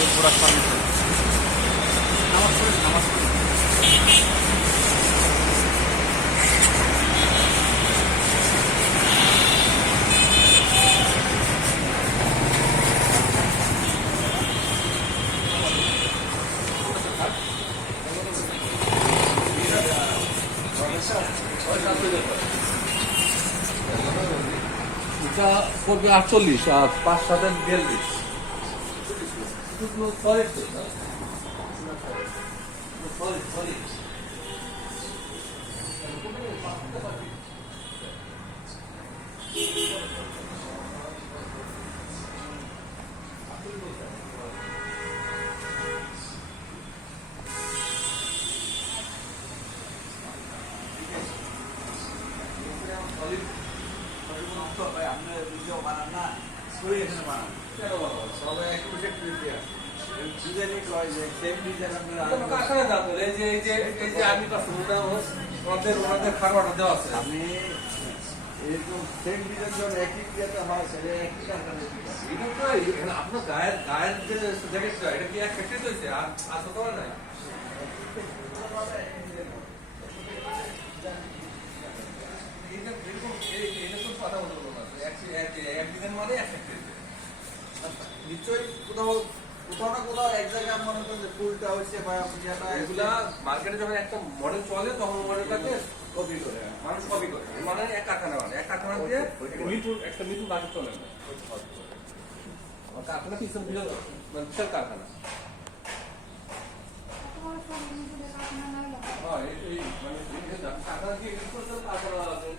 আলপুরা pharmacy. নামাজ পড়ে নামাজ পড়ে। এটা পড়বে 48 আর 5 7 42। আপনি ভিডিও বানান না, এখানে বানান কেন বানাবো? সবাই একটু একটু ডিজাইনিং কয় যে সেম ডিজাইন আপনারা কারখানা দাও। এই যে এই যে এই যে আমি কাস্টমারটা ওনাদের খাবারটা দেওয়া আছে। আপনি এরকম সেম ডিজাইন যখন একই দিতে হয় সেটা একই কারখানা দিতে হয়। এটা তো এখানে আপনার গায়ের যে জ্যাকেটটা এটা কি এক ফ্যাক্টরি হয়েছে আর আসতে পারে না। নিশ্চয়ই কোথাও কোথাও না কোথাও এক জায়গায় মনে করেন যে ফুলটা হচ্ছে বা এগুলা মার্কেটে যখন একটা মডেল চলে তখন মডেলটাকে কপি করে মানুষ কপি করে মানে এক কারখানা মানে এক কারখানা দিয়ে মিরপুর একটা মিরপুর বাসে চলে না কারখানা পিছন বিশাল মানে বিশাল কারখানা। হ্যাঁ এই মানে কারখানা দিয়ে কারখানা আছে।